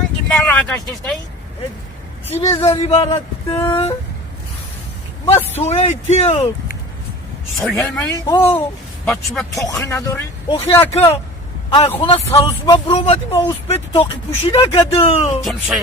این راه داشتیش دی؟ چی بذاری برات؟ من سویتیم. Söyleymeyi? ها Bak toki نداری؟ اوخی اکا خونه سروسما برو اومدیم اوسپت تاقی پوشی نکده Kimse.